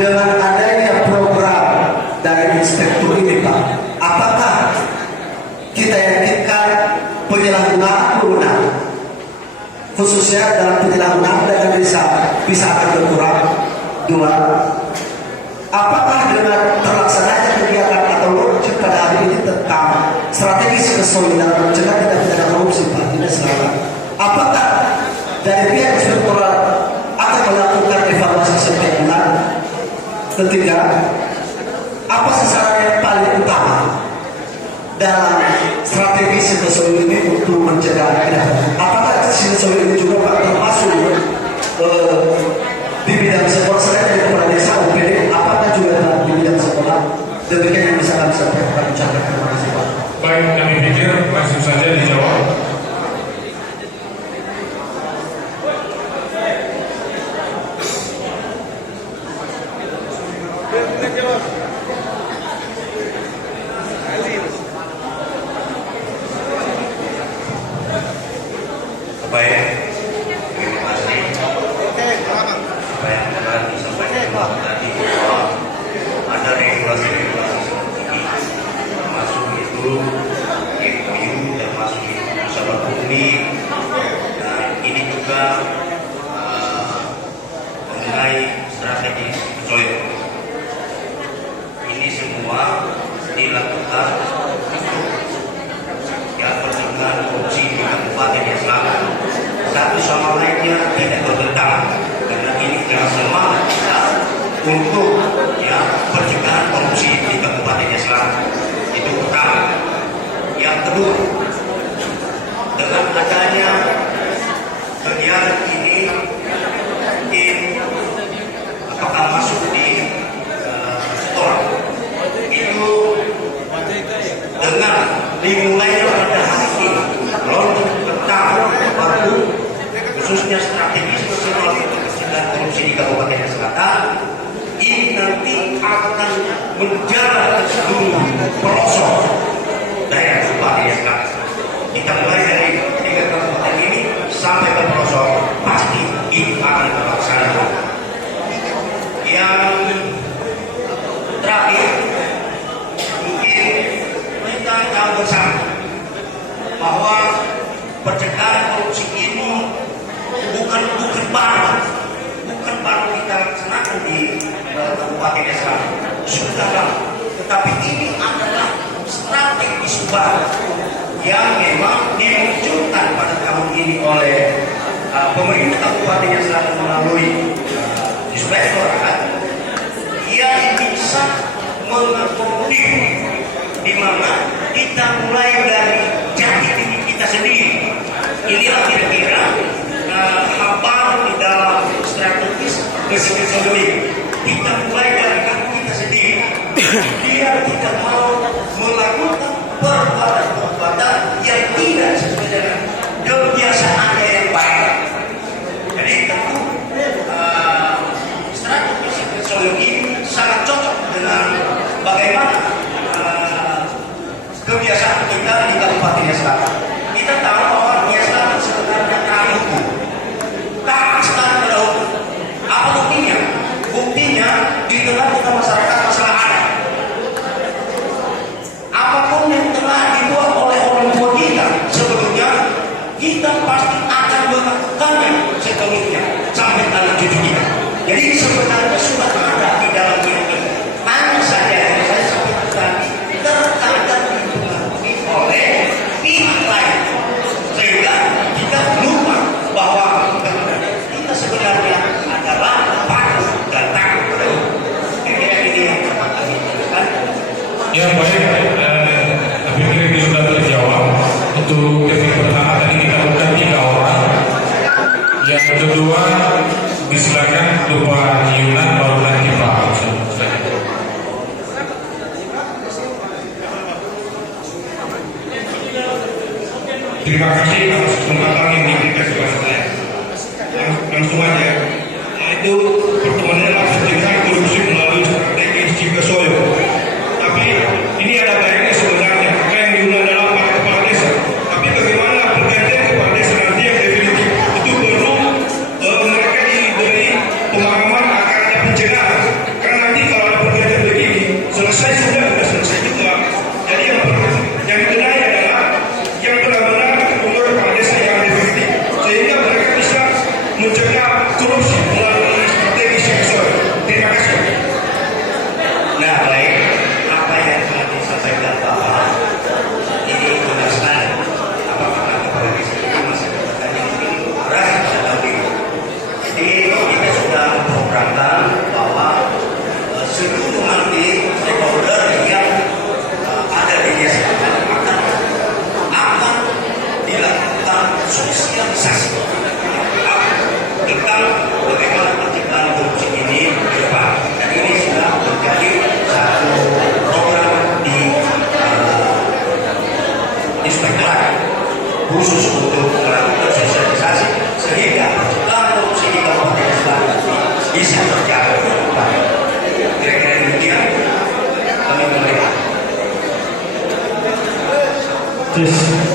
dengan adanya program dari inspektur ini Pak, apakah kita yakinkan penyalahgunaan wewenang khususnya dalam penyalahgunaan dana desa bisa akan berkurang? Dua, apakah dengan terlaksananya kegiatan atau workshop pada hari ini tentang strategi kesulitan mencegah tindak pidana korupsi Pak tidak selamat, apakah dari pihak inspektorat akan melakukan evaluasi setiap bulan? Ketiga, apa sasaran yang paling utama dalam strategi sinetron ini untuk mencegah tindak? Apakah sinetron ini juga Pak termasuk di bidang sekolah selain dari kepala desa UPD? Apakah juga di bidang sekolah? Demikian yang bisa kami sampaikan. Terima kasih Pak. Baik, kami pikir langsung saja dijawab. Baik, terima kasih. Apa yang telah disampaikan tadi bahwa ada regulasi-regulasi seperti ini, termasuk itu MOU, termasuk itu usaha publik, dan ini juga mengenai strategi kecuali ini semua dilakukan yang pencegahan korupsi di Kabupaten Selatan satu sama lainnya tidak bertentangan, karena ini adalah semangat kita untuk pencegahan korupsi di Kabupaten Selatan. Itu pertama. Yang kedua, dengan adanya kegiatan ini apakah masuk di sekolah itu dengan dimulainya pada hari ini launching tentang baru khususnya strategi nasional untuk pencegahan korupsi di Kabupaten Selatan ini nanti akan menjalar ke seluruh pelosok daerah Kabupaten Selatan. Kita mulai dari 3 kabupaten ini sampai ke pelosok, pasti ini akan terlaksana. Yang terakhir, mungkin kita tahu bersama bahwa pencegahan korupsi ini bukan baru kita laksanakan di Kabupaten Selatan, sudah lama. Tetapi ini adalah strategi baru yang memang dimunculkan pada tahun ini oleh pemerintah Kabupaten Selatan melalui inspektorat yang bisa mengakomodir, di mana kita mulai dari jati diri kita sendiri. Inilah kira-kira hal di dalam strategis keseluruhan. Kita mulai dari kita sendiri. Biar kita mau melakukan perbuatan yang tidak sesuai dengan kebiasaannya yang baik. Jadi tentu strategi keseluruhan ini sangat cocok dengan bagaimana kebiasaan kita di Kabupaten Selatan. Kita tahu bahwa Selatan sebenarnya taat hukum, taat pada hukum. Apa buktinya? Buktinya di tengah-tengah masyarakat masalah ada. Apapun yang telah dibuat oleh orang tua kita sebelumnya, kita pasti akan melakukannya seterusnya sampai anak cucu kita. Jadi sebenarnya sudah ada di dalam diri kita. Hanya saja yang saya sampaikan tadi terkadang dipengaruhi oleh pihak lain, sehingga kita lupa bahwa kita sebenarnya adalah patuh dan takut pada hukum. Kira-kira ini yang dapat kami jelaskan. Ya baik, tapi ini sudah terjawab. Untuk titik pertama tadi kita bukan 3 orang. Yang kedua disilakan berupa Yunan baru nanti Pak. Terima kasih atas kesempatan yang diberikan kepada saya. Langsung aja, itu pertemuan pencegahan korupsi melalui strategi Cibesoyo. Tapi ini ada baiknya sebenarnya, apa yang diundang dalam para kepala desa. Tapi bagaimana pergantian kepala desa nanti yang definitif itu baru mereka diberi pemahaman akan ada Terus